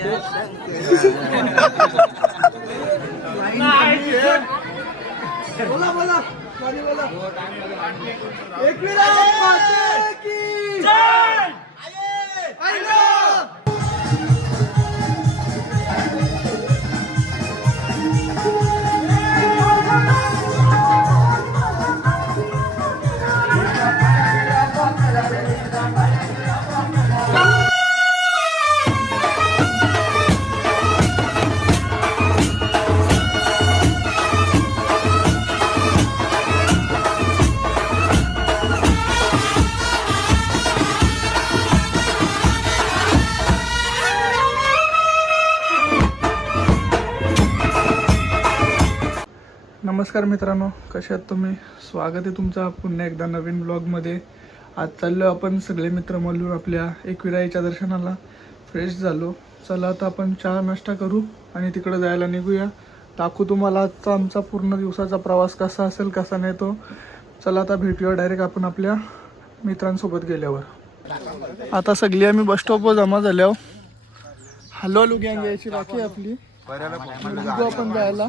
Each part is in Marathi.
来来来来来 नमस्कार मित्रांनो कसे आहात तुम्ही? स्वागत आहे तुमचा पुन्हा एकदा नवीन ब्लॉगमध्ये. आज चाललो आपण सगळे मित्र मिळून आपल्या एकविराईच्या दर्शनाला. फ्रेश झालो. चला आता आपण चहा नाश्ता करू आणि तिकडे जायला निघूया. दाखवू तुम्हाला आजचा आमचा पूर्ण दिवसाचा प्रवास कसा असेल कसा नाही तो. चला आता भेटूया डायरेक्ट आपण आपल्या मित्रांसोबत गेल्यावर. आता सगळी आम्ही बस स्टॉपवर जमा झाल्यावर हॅलो हॅलो गँग यायची बाकी आपली. आपण जायला.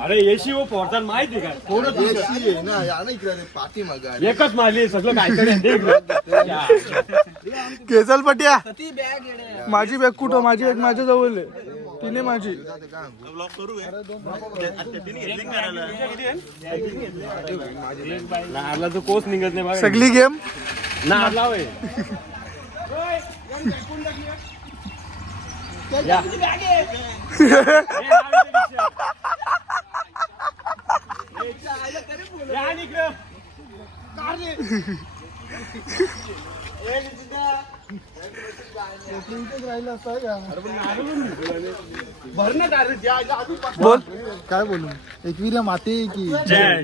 अरे येशी वो पोरतान माहिती का? एकच मारली सगळं काय केजल पट्या माझी बॅग कुठं माझी बॅग माझ्या जवळ आहे तिने माझी नारला तो कोस निघत नाही बघा सगळी गेम नारला होय या. बोल. काय बोलू? एकविरा माते की. जय.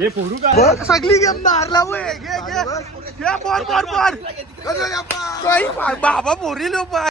हे पोरू का सगळी गेम काही बाबा बोरी लो पाय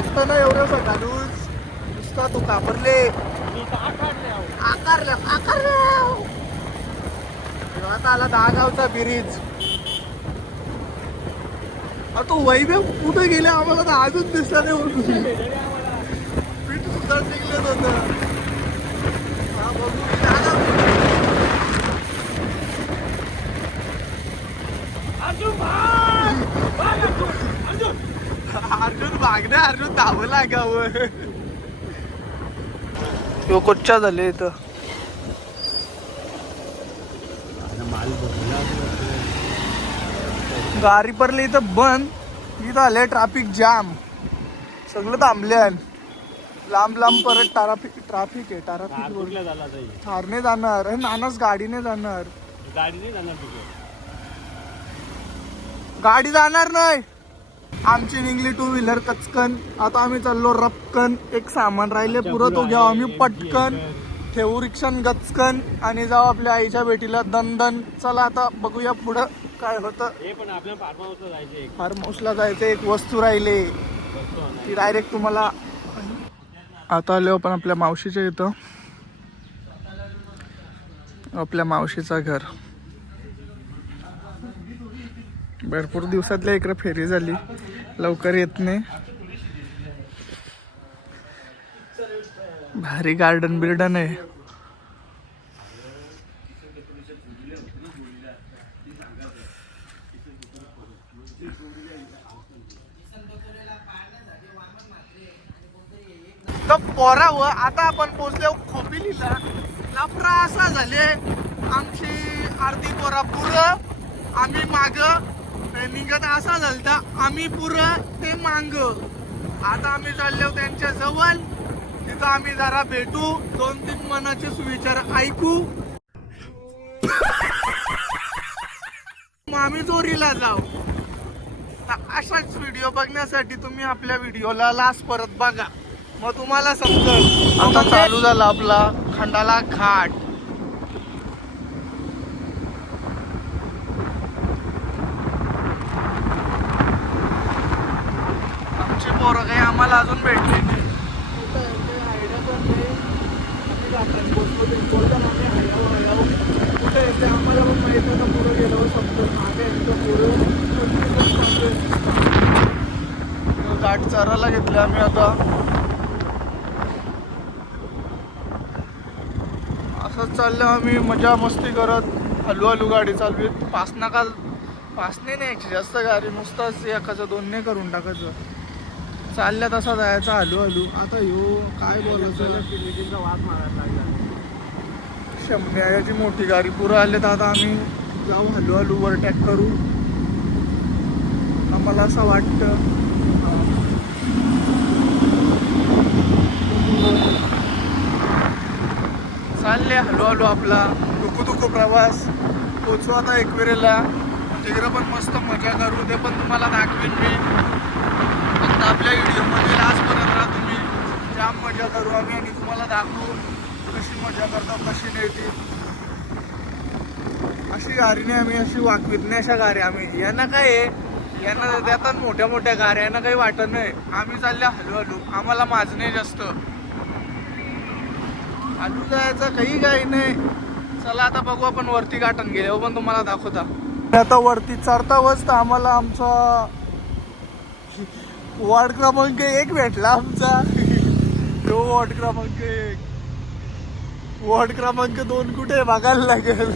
जास्त ना एवढं सकाळूच नुसता तू कापरले. आकारल्या आकारल्या. आता आला दहा गावचा बिरीज तो वैभव कुठे गेले? आम्हाला तर अजून दिसला नाही वरून. पीठ सुद्धा निघलं होतं हा, बघू, जागा अर्जुन धावं लागावं कोच्चा झाले इथं? गाडी परले इथं बंद. इथं आले ट्रॅफिक जाम सगळं थांबले लांब लांब परत ट्राफिक ट्राफिक आहे. ट्राफिक. थारने जाणार नानाच गाडीने जाणार. गाडी नाही जाणार गाडी जाणार नाही. आमची निघली टू व्हीलर कचकन. आता आम्ही चाललो रपकन. एक सामान राहिले. पुरं तो घ्यावं. आम्ही पटकन ठेवू रिक्षान गचकन आणि जाऊ आपल्या आईच्या भेटीला. दन चला आता बघूया पुढं काय होतं. हे फार्म हाऊसला जायचं एक. वस्तू राहिले. ती डायरेक्ट तुम्हाला आता आलो आपण आपल्या मावशीच्या इथं. आपल्या मावशीचं घर. भरपूर दिवसातल्या इकडे फेरी झाली. लवकर येत नाही. भारी गार्डन बिर्डन आहे. तर पोरावं आता आपण पोचलो खोपिलीला लफरा असा झाले. आमची अर्धी पोरं पोरा पुरं आम्ही माग. निघत असा झालता आम्ही पुरं ते मांग. आता आम्ही चाललो त्यांच्या जवळ. तिथं आम्ही जरा भेटू. दोन तीन मनाचे सुविचार ऐकू. मग आम्ही चोरीला जाऊ. अशाच व्हिडिओ बघण्यासाठी तुम्ही आपल्या व्हिडिओला लास्ट परत बघा. मग तुम्हाला समजेल. आता चालू झाला आपला खंडाला घाट आमची पोरं काही आम्हाला अजून भेटली नाही. कुठे येते आम्हाला पण माहीत नव्हतं पुढे गेलो समजून मागे यांचं पुढं गाठ चारायला घेतले आम्ही आता. असंच चाललं आम्ही मजा मस्ती करत. हलू गाडी चालवी पाच नाका पाचने न्यायची यायची जास्त गाडी. नुसताच एकाचं दोन करून टाकायचं. चालल्या तसा जायचा हलू हलू आता ह्यो काय बोलायचं? वाद मारायला लागला शंभ्याची मोठी गाडी पुरं आले तर आता आम्ही. जाऊ हलू हलू टॅक करू. आम्हाला असं वाटतं चालले हळूहळू आपला दुखू दुखू प्रवास. पोचू आता एकविरेला. तिकडे पण मस्त मजा करू. ते पण तुम्हाला दाखवेन मी. आता आपल्या व्हिडिओमध्ये लास्टपर्यंत राहा तुम्ही जाम मजा करू आम्ही आणि तुम्हाला दाखवू कशी मजा करतो कशी नेते अशी गाडी नाही आम्ही अशी वाकवीत अशा गाड्या आम्ही. यांना काय आहे? यांना देतात मोठ्या मोठ्या गाड्या यांना काही वाटत नाही. आम्ही चालल्या हलू हलू आम्हाला माजणे जास्त. हलू जायचं काही काही नाही. चला आता बघू आपण वरती गाठण गेले पण तुम्हाला दाखवता. आता वरती चढता वचता आम्हाला आमचा वॉर्ड क्रमांक एक भेटला आमचा. तो वॉर्ड क्रमांक एक. वॉर्ड क्रमांक दोन कुठे बघायला लागेल.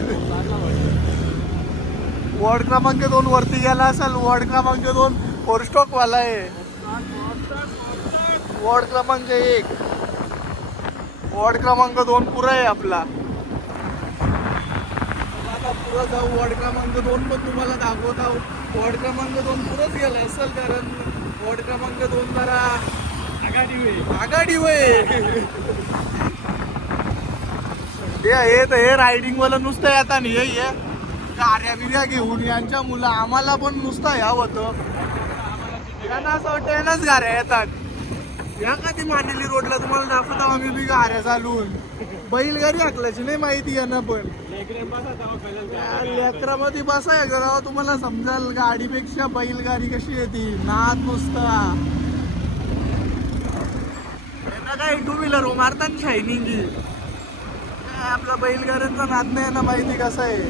वॉर्ड क्रमांक दोन वरती गेला असेल. वॉर्ड क्रमांक दोन फोरस्टॉक वाला आहे. वॉर्ड क्रमांक एक. वॉर्ड क्रमांक दोन पुरा आहे आपला. पुरा जाऊ वॉर्ड क्रमांक दोन पण तुम्हाला दाखवत आहोत. वॉर्ड क्रमांक दोन पुरंच गेला असेल कारण वॉर्ड क्रमांक दोन जरा आघाडी होय आघाडी ते हे तर हे रायडिंग वाला नुसतं येतात नाही हे गाड्या बिर्या घेऊन यांच्या मुलं आम्हाला पण नुसतं या होतं. त्यांना असं वाटतं यांनाच गाड्या येतात. या का ती मांडेली रोडला? तुम्हाला दाखवत आम्ही बी गाड्या चालवून बैलगाडी हाकलायची नाही माहिती यांना पण. या बसा बसाय जरा तुम्हाला समजाल गाडीपेक्षा बैलगाडी कशी येते? नाद नुसता. यांना काय टू व्हीलर हो? मारतात शायनिंग आपला बैलगाड्यांचा नाद नाही ना माहिती कसं आहे?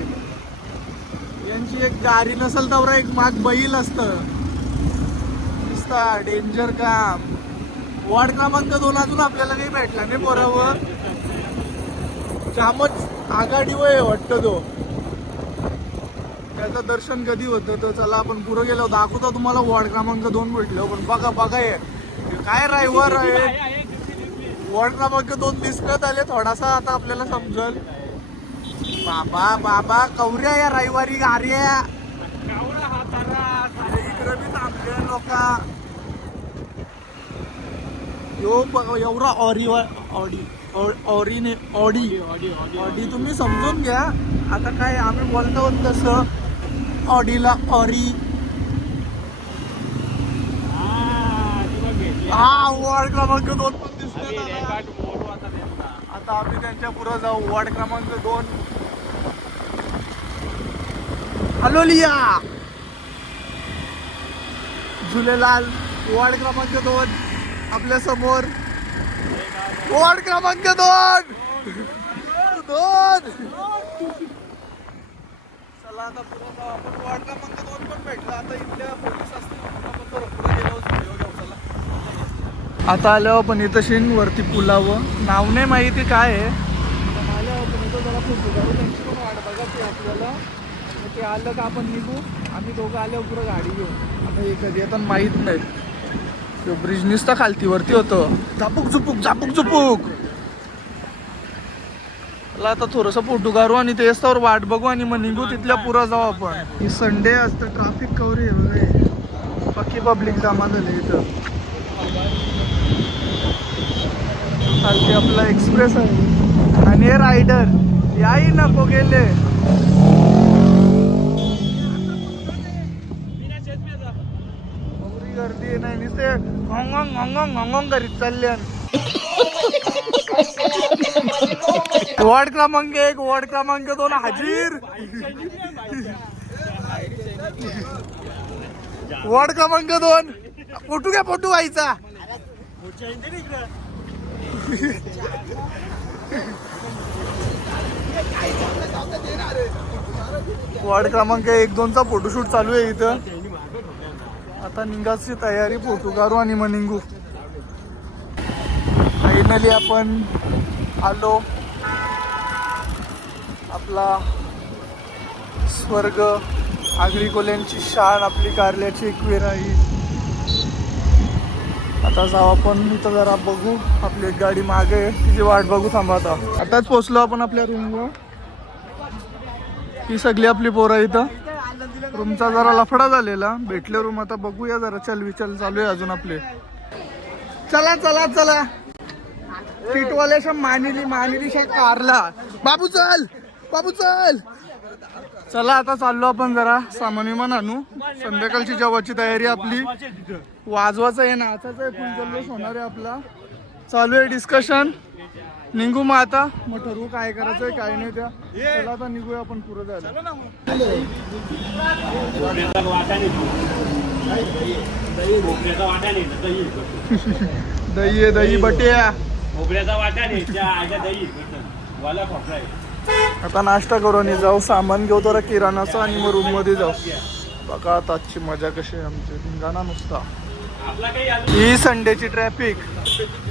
यांची एक गाडी नसेल तर एक माग बैल असत. नुसता डेंजर काम. वॉर्ड क्रमांक दोन अजून आपल्याला काही भेटला नाही बरोबर चामच आघाडी वय वाटतं तो. त्याचं दर्शन कधी होतं तर चला आपण पुढं गेलो दाखवतो तुम्हाला वॉर्ड क्रमांक दोन भेटलो पण बघा बघा हे. काय ड्रायव्हर आहे. वॉर्ड क्रमांक दोन दिसत आले थोडासा आता आपल्याला समजल. बाबा बाबा कवऱ्या या रविवारी गार्या इकडे बी थांबले लोक. यो एवढा ऑरी ऑडी ऑरी ने ऑडी ऑडी तुम्ही समजून घ्या. आता काय आम्ही बोलतो तसं. ऑडीला ऑरी हा वॉर्ड क्रमांक दोन पण दिसतोय आता आम्ही त्यांच्या पुढे जाऊ. वॉर्ड क्रमांक दोन. हॅलो लिया. झुलेलाल वॉर्ड क्रमांक दोन. आपल्यासमोर. वॉर्ड क्रमांक दोन. दोन. चला आता पुढे आपण वॉर्ड क्रमांक दोन पण भेटला. आता इथल्या पोलीस असतील चला. आता आल्यावर पण इथं शिन वरती पुलावं. नाव नाही माहिती काय आहे. पण आल्यावर पण इथं जरा खूप उभारू त्यांची पण वाट बघायची आपल्याला. मग ते आलं का आपण निघू. आम्ही दोघं आल्यावर पुढं गाडी घेऊ. आता हे कधी आता माहीत नाही. तो ब्रिज नुसता खालती वरती होतं. झापूक झुपूक झापूक झुपूक. आता थोडस फोटो काढू आणि ते तर वाट बघू आणि मग निघू तिथल्या पुरा जाऊ आपण. ही संडे असतं ट्राफिक कव्हर आहे बघा. बाकी पब्लिक जमा झाली इथं. खालती आपला एक्सप्रेस आहे. आणि हे रायडर याही नको गेले. घोंगोंग करीत चालले वॉर्ड क्रमांक एक वॉर्ड क्रमांक दोन हाजीर. वॉर्ड क्रमांक दोन. फोटो घ्या फोटो व्हायचा वॉर्ड क्रमांक एक दोनचा फोटोशूट चालू आहे इथं. आता निघाची तयारी फोटो काढू आणि मग निघू फायनली आपण आलो. आपला स्वर्ग आगरी कोल्यांची शान आपली कारल्याची एकवीर आहे आता जाऊ आपण इथं जरा बघू. आपली एक गाडी मागे तिची वाट बघू थांबा आता. आताच पोचलो आपण आपल्या रूमवर ही सगळी आपली पोरं इथं. रूमचा जरा लफडा झालेला. भेटले रूम आता बघूया जरा. चल विचल चालू आहे अजून आपले. चला चला चला. सीटवाल्याच्या मानिली मानिलीच्या कारला. बाबू चल. बाबू चल. चला आता चाललो आपण जरा. सामान विमान आणू. संध्याकाळची जेवाची तयारी आपली. वाजवाचं आहे नाचाचं आहे फुल जल्लोष होणार आहे आपला. चालू आहे डिस्कशन निघू मग आता. मग ठरवू काय करायचंय काय नाही त्या. चला आता निघूया आपण पुढे जायला. दही दही आहे दही बट्या आता नाश्ता करू आणि जाऊ सामान घेऊ जरा किराणाचं आणि मग रूममध्ये जाऊ. बघा आता आजची मजा कशी आहे आमची. धिंगाणा नुसता. ही संडेची ट्रॅफिक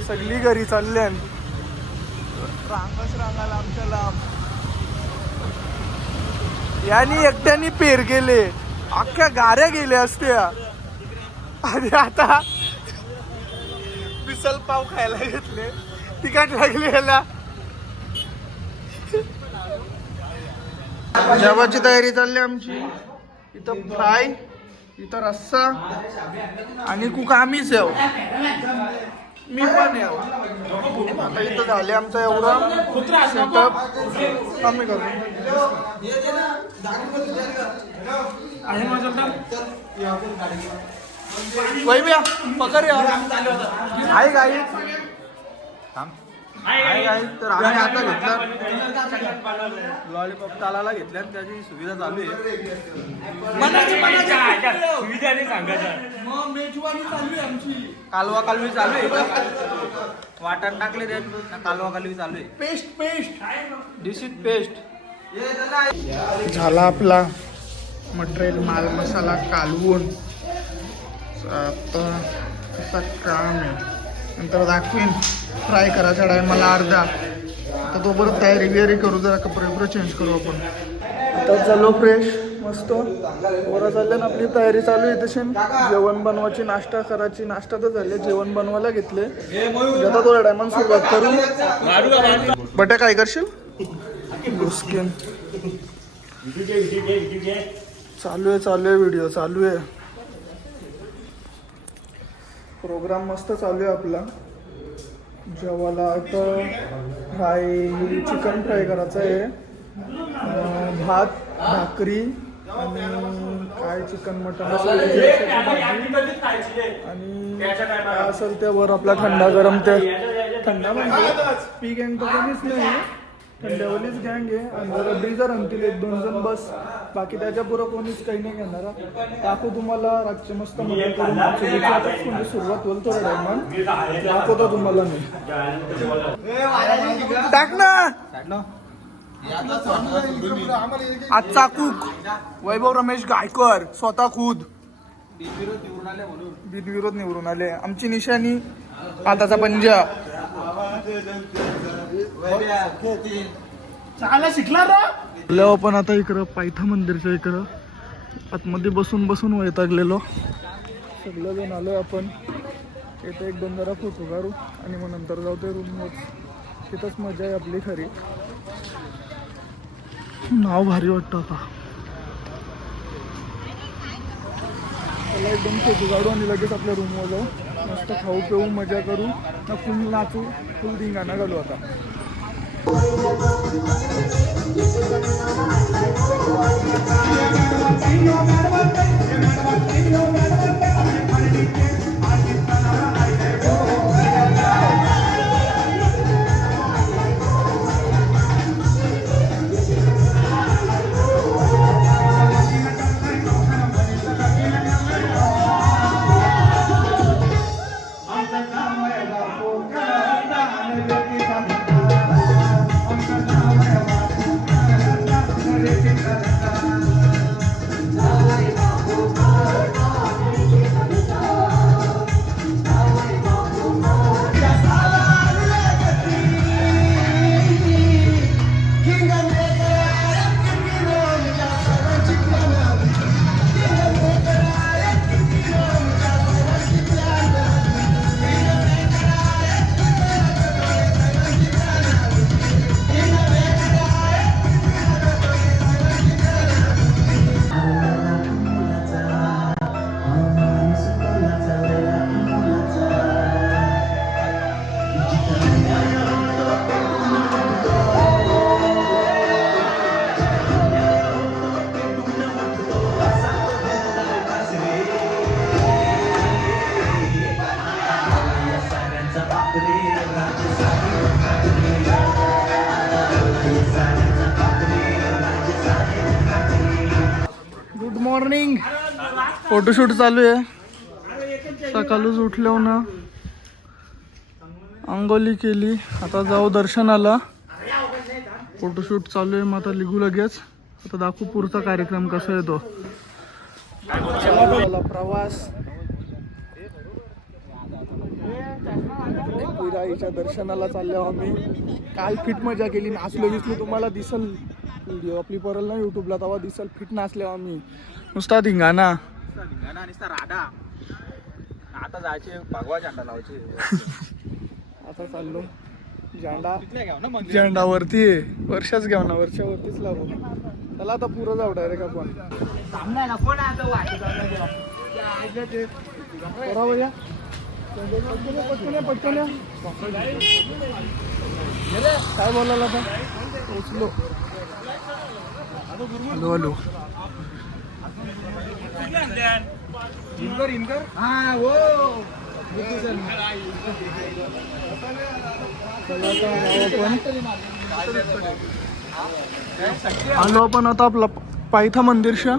सगळी घरी चालल्यान रांगच रांगाला आमच्या लांब. यांनी एकट्यानी पेर गेले अख्ख्या गाऱ्या गेल्या असत्या. आणि आता मिसल पाव खायला घेतले. तिखट लागले याला जेवाची तयारी चालली आमची. इथं फ्राय इथं रस्सा आणि कुक आम्हीच येऊ मी पण येऊ आता इथं झाले आमचं एवढं. सेटअप कमी करू. वैभ्या पकड या आहे आहे गाई. तर आम्ही आता घेतलं लॉलीपॉप तालाला घेतल्या. आणि त्याची सुविधा चालू आहे. सुविधा नाही सांगायचं कालवा कालवी चालू आहे. वाटण टाकले ते कालवा कालवी चालू आहे. पेस्ट पेस्ट डिशीट पेस्ट झाला आपला मटेरियल माल मसाला कालवून. आता असा काम आहे नंतर दाखवीन. फ्राय करायचा टायमाला अर्धा. आता तो परत तयारी बियारी करू जरा कपडे वगैरे चेंज करू आपण. आता झालो फ्रेश मस्त. बरं चालल्या ना आपली तयारी चालू आहे तशी. जेवण बनवायची नाश्ता करायची. नाश्ता तर झाले जेवण बनवायला घेतले. म्हणजे आता थोड्या टायमान सुरुवात करू. बटे काय करशील? स्किन चालू आहे चालू आहे व्हिडिओ चालू आहे. प्रोग्राम मस्त चालू आहे आपला. जेवायला आता फ्राय चिकन फ्राय करायचं आहे. भात भाकरी आणि काय चिकन मटन असेल भाजी. आणि काय असेल त्यावर आपला थंडा गरम ते थंडा म्हणजे पीक गँग तर कमीच नाही. थंड्यावालीच गँग आहे. आणि जर ब्रिजर आणतील एक दोन जण बस. बाकी त्याच्या पुढं कोणीच काही नाही घेणार दाखवू तुम्हाला रातचे मस्त मजा करून म्हणजे सुरुवात होईल थोड्या टायमान दाखवतो तुम्हाला मी. टाक ना. आजचा कुक वैभव रमेश गायकर स्वतः खुद. बिनविरोध निवडून आले. आमची निशाणी आताचा पंजा. आलो आपण आता इकडं पायथा मंदिरच्या इकडं. आतमध्ये बसून बसून वैतागलेलो. सगळं जण आलो आपण. इथं एक दोन जरा फोटो काढू आणि मग नंतर जाऊ ते रूमवर तिथंच मजा आहे आपली खरी. नाव भारी वाटतं आता. त्याला एकदम फोटो काढू आणि लगेच आपल्या रूमवर जाऊ. मस्त खाऊ पिऊ मजा करू. ना फुल नाचू फुल धिंगाणा घालू आता. Thank you. गुड फोटोशूट चालू आहे. सकाळच उठल्यावर ना. अंगोली केली. आता जाऊ दर्शनाला. फोटोशूट चालू आहे मग आता लिहू लगेच. आता दाखवू पुढचा कार्यक्रम कसा येतो प्रवास. आईच्या दर्शनाला चाललो आम्ही. काल फिट मजा केली. नाचलो दिसलो तुम्हाला दिसल व्हिडिओ आपली परल ना युट्यूबला तेव्हा दिसल फिट नाचलो आम्ही. नुसता धिंगाणा. आता जायचे भगवा झेंडा लावायचे. आता चाललो. झेंडा झेंडावरती आहे. वर्षाच घेऊ ना वर्षावरतीच लागू त्याला आता पुरं जाऊ डायरेक्ट आपण. काय बोलायला आता? पोचलो हॅलो हॅलो चला आता जाऊ आपण आलो आपण आता आपला पायथा मंदिरशा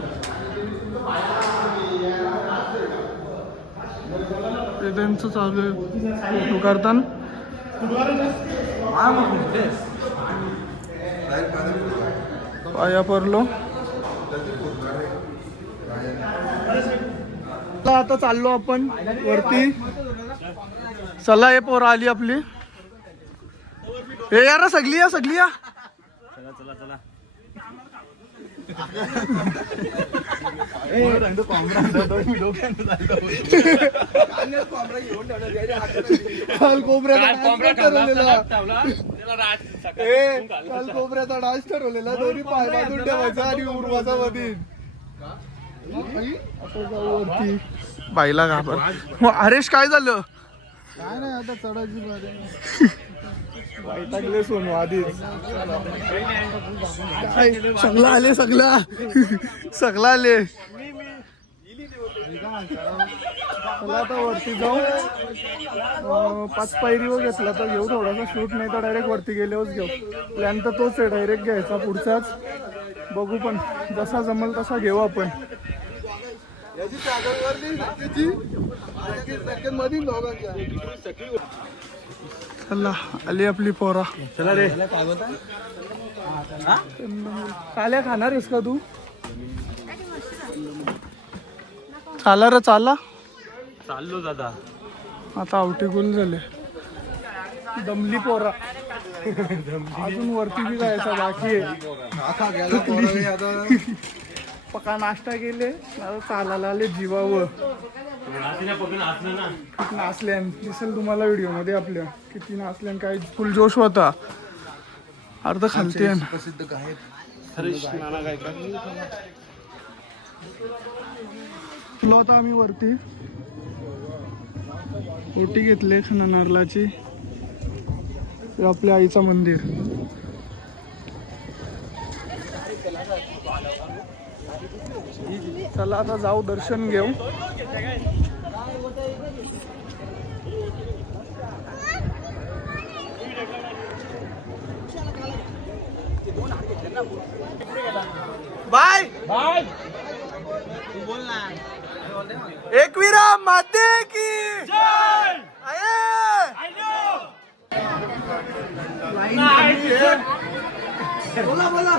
ते त्यांचं चालू आहे. फोटो करताना पाया पडलो. आता चाललो आपण वरती. चला हे पोरं आली आपली. हे यार सगली या सगली या. काल कोबऱ्याचा डान्स ठरवलेला. ए, काल कोबऱ्याचा डान्स ठरवलेला. दोन्ही पाय बांधून ठेवायचा आणि उर्वाचा मध्ये वरती बाईला घाबर हो, हरेश काय झालं? काय नाही आता चढायची सोनू आधीच. काय? सगळं आले सगळं? सगळं आले. चला आता वरती जाऊ. पाच पायरीवर घेतला तर घेऊ थोडासा शूट नाही तर डायरेक्ट वरती गेल्यावरच घेऊ. प्लॅन तर तोच आहे डायरेक्ट घ्यायचा पुढचाच. बघू पण जसा जमल तसा घेऊ आपण. याची चादर वरली सख्खीची सेकंडमध्ये दोघांच्या. चला आली आपली पोरा. चला रे. काल्या खाणार आहेस का तू? चाला रे चाला. चाललो दादा. आता आवटी गोल झाले. दमली पोरा. अजून वरती बी जायचा बाकी आहे. पका नाश्ता केले आता चालायला आले जीवावर. किती नाचल्यान दिसेल तुम्हाला व्हिडिओमध्ये आपल्या. किती नाचल्यान काय फुल जोश होता. अर्ध खालते प्रसिद्ध गायक. आता आम्ही वरती ओटी घेतले नारलाची आपल्या आईचं मंदिर. चला आता जाऊ दर्शन घेऊ. बाय! बाय एकविरा माते की! आये! बोला बोला.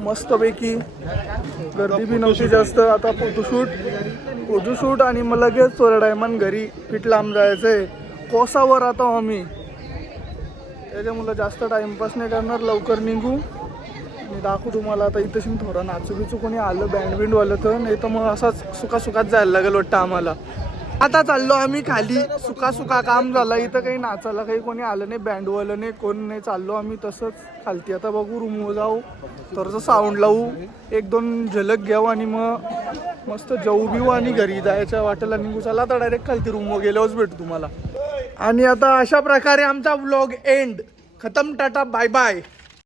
मस्तपैकी गर्दी बी नव्हती जास्त. आता फोटोशूट फोटोशूट आणि मग लगेच थोड्या टायमान घरी फिट लांब जायचंय. कोसावर आता आम्ही. त्याच्यामुळं जास्त टाइमपास नाही करणार. लवकर निघू. मी दाखवू तुम्हाला आता इथं थोडं नाचू बिचू कोणी आलं बँड बिंडवालं तर. नाही तर मग असाच सुका सुकात जायला लागेल वाटतं आम्हाला. आता चाललो आम्ही खाली. सुका सुका काम झालं. इथं काही नाचायला काही कोणी आलं नाही. बँडवालं नाही कोण नाही. चाललो आम्ही तसंच. खालती आता बघू रूम जाऊ. थोडंसं साऊंड लावू. एक दोन झलक घेऊ आणि मग मस्त जाऊ बिऊ आणि घरी जायच्या वाटेला निघू. चला आता डायरेक्ट खालती रूम गेल्यावरच भेटू तुम्हाला. आणि आता अशा प्रकारे आमचा व्लॉग एंड खतम टाटा बाय बाय